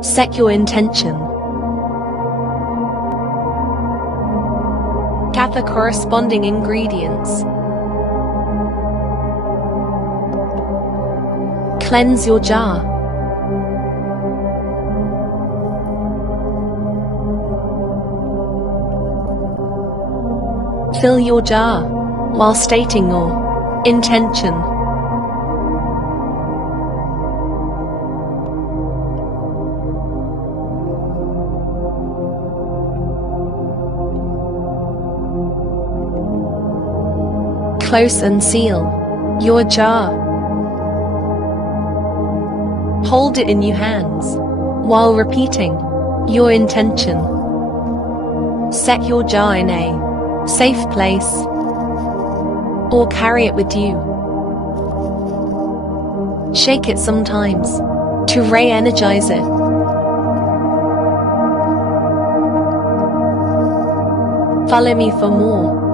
Set your intention. Gather corresponding ingredients. Cleanse your jar. Fill your jar while stating your intention. Close and seal your jar. Hold it in your hands while repeating your intention. Set your jar in a safe place or carry it with you. Shake it sometimes to re-energize it. Follow me for more